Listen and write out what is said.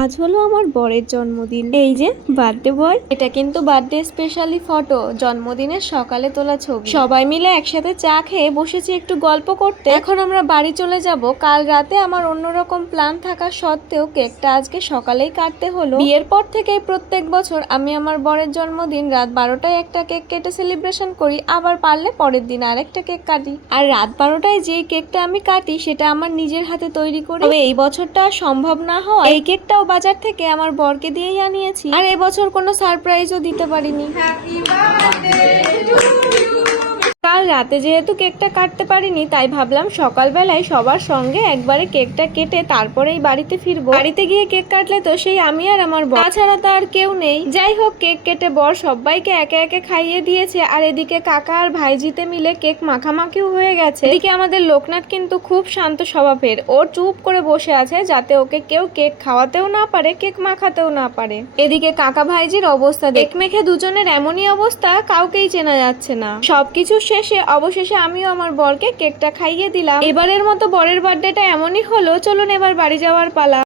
আজ হলো আমার বরের জন্মদিন। এই যে বার্থডে বয়, এটা কিন্তু বার্থডে স্পেশালি ফটো, জন্মদিনের সকালে তোলা ছবি। সবাই মিলে একসাথে চা খেয়ে বসেছি একটু গল্প করতে। এখন আমরা বাড়ি চলে যাব। কাল রাতে আমার অন্যরকম প্ল্যান থাকা সত্ত্বেও কেকটা আজকে সকালেই কাটতে হলো। বিয়ের পর থেকেই প্রত্যেক বছর আমি আমার বরের জন্মদিন রাত 12টায় একটা কেক কেটে সেলিব্রেশন করি, আবার পারলে পরের দিন আরেকটা কেক কাটি। আর রাত 12টায় যে কেকটা আমি কাটি সেটা আমার নিজের হাতে তৈরি করি। তবে এই বছরটা সম্ভব না হওয়া এই কেকটাও বাজার থেকে আমার বরকে দিয়েই আনিয়েছি। আর এবছর কোনো সারপ্রাইজও দিতে পারিনি। কাল রাতে যেহেতু কেকটা কাটতে পারিনি, তাই ভাবলাম সকালবেলায় সবার সঙ্গে একবারে কেকটা কেটে তারপরেই বাড়িতে ফিরবো। বাড়িতে গিয়ে কেক কাটলে তো সেই আমি আর আমার বর, তাছাড়া তো আর কেউ নেই। যাই হোক, কেক কেটে বর সবাইকে একে একে খাইয়ে দিয়েছে। আর এদিকে কাকা আর ভাইজিতে মিলে কেক মাখামাখিও হয়ে গেছে। এদিকে আমাদের লোকনাথ কিন্তু খুব শান্ত স্বভাবের, ও চুপ করে বসে আছে যাতে ওকে কেউ কেক খাওয়াতেও না পারে, কেক মাখাতেও না পারে। এদিকে কাকা ভাইজির অবস্থা, কেক মেখে দুজনের এমনই অবস্থা, কাউকেই চেনা যাচ্ছে না। সবকিছু শেষে অবশেষে আমিও আমার বরকে কেকটা খাইয়ে দিলাম। এবারের মতো বরের বার্থডেটা এমনই হলো। চলুন এবার বাড়ি যাওয়ার পালা।